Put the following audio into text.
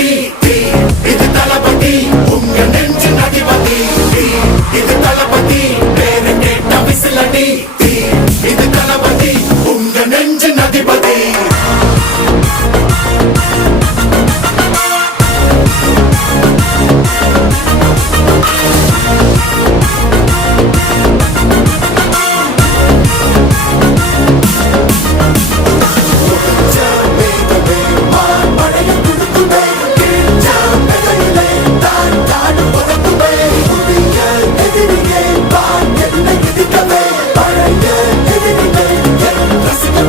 தளபதி இது தளபதி உங்க நெஞ்சு அதிபதி இது தளபதி பேரு கேட்ட விசிலடி இது தளபதி உங்க நெஞ்சு அதிபதி